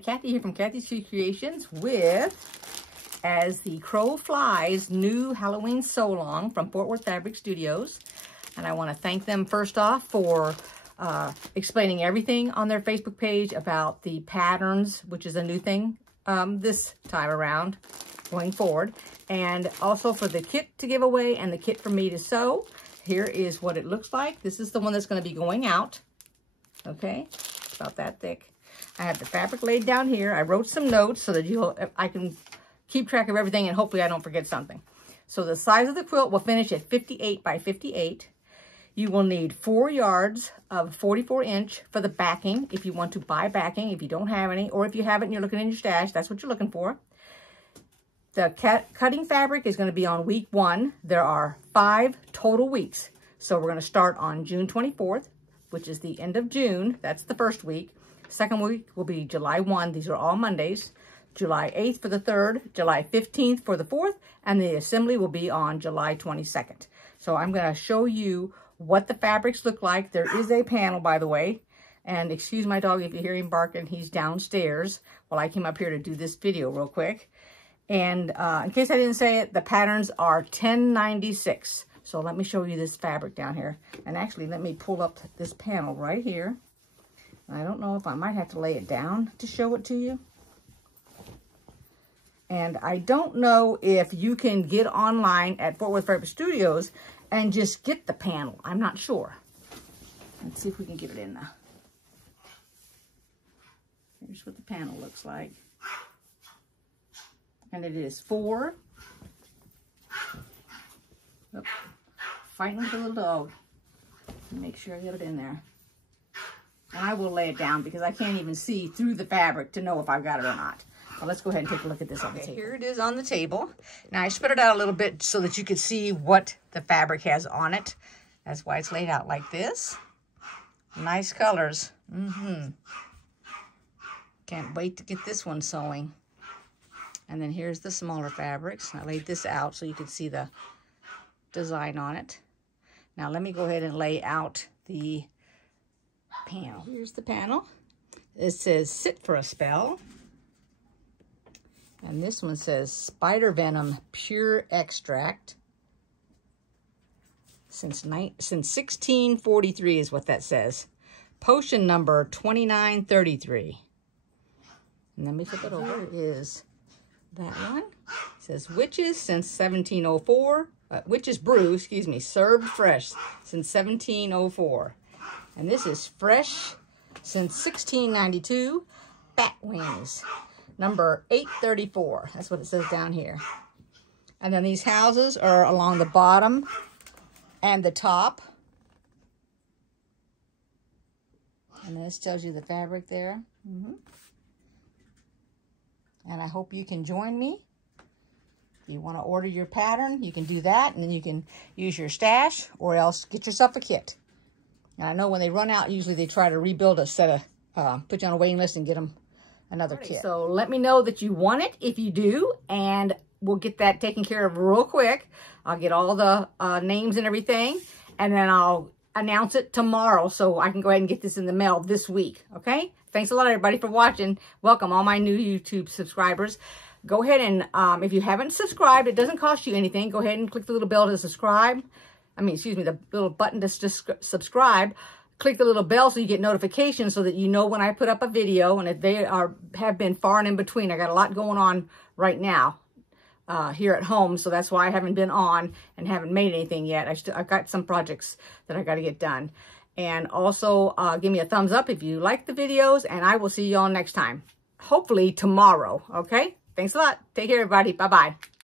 Kathy here from KathysKuteKreations with As the Crow Flies new Halloween Sew Long from Fort Worth Fabric Studios. And I want to thank them first off for explaining everything on their Facebook page about the patterns, which is a new thing this time around going forward. And also for the kit to give away and the kit for me to sew. Here is what it looks like. This is the one that's going to be going out. Okay, about that thick. I have the fabric laid down here. I wrote some notes so that I can keep track of everything and hopefully I don't forget something. So the size of the quilt will finish at 58 by 58. You will need 4 yards of 44-inch for the backing if you want to buy backing, if you don't have any, or if you have it and you're looking in your stash, that's what you're looking for. The cutting fabric is going to be on week 1. There are 5 total weeks. So we're going to start on June 24th, which is the end of June. That's the first week. Second week will be July 1. These are all Mondays. July 8th for the 3rd, July 15th for the 4th, and the assembly will be on July 22nd. So I'm going to show you what the fabrics look like. There is a panel, by the way. And excuse my dog if you hear him barking. He's downstairs while I came up here to do this video real quick. And in case I didn't say it, the patterns are 1096. So let me show you this fabric down here. And actually, let me pull up this panel right here. I don't know if I might have to lay it down to show it to you. And I don't know if you can get online at Fort Worth Fabric Studios and just get the panel. I'm not sure. Let's see if we can get it in there. Here's what the panel looks like. And it is 4. Oh, fighting with the little dog. Make sure I get it in there. And I will lay it down because I can't even see through the fabric to know if I've got it or not. Well, let's go ahead and take a look at this on the table. Here it is on the table. Now I spread it out a little bit so that you could see what the fabric has on it. That's why it's laid out like this. Nice colors. Can't wait to get this one sewing. And then here's the smaller fabrics. I laid this out so you can see the design on it. Now let me go ahead and lay out the panel. Here's the panel. It says sit for a spell. And this one says spider venom pure extract. Since 1643 is what that says. Potion number 2933. And let me flip it over. It is that one. It says witches since 1704. Witches brew, excuse me, served fresh since 1704. And this is fresh since 1692. Bat wings, number 834. That's what it says down here. And then these houses are along the bottom and the top. And this tells you the fabric there. And I hope you can join me. If you want to order your pattern, you can do that. And then you can use your stash or else get yourself a kit. And I know when they run out, usually they try to rebuild a set of, put you on a waiting list and get them another kit. So let me know that you want it if you do, and we'll get that taken care of real quick. I'll get all the names and everything, and then I'll announce it tomorrow so I can go ahead and get this in the mail this week, okay? Thanks a lot, everybody, for watching. Welcome, all my new YouTube subscribers. Go ahead and, if you haven't subscribed, it doesn't cost you anything. Go ahead and click the little bell to subscribe. The little button to subscribe. Click the little bell so you get notifications so that you know when I put up a video. And if they have been far and in between, I got a lot going on right now here at home. So that's why I haven't been on and haven't made anything yet. I've got some projects that I got to get done. And also give me a thumbs up if you like the videos. And I will see you all next time. Hopefully tomorrow. Okay? Thanks a lot. Take care, everybody. Bye-bye.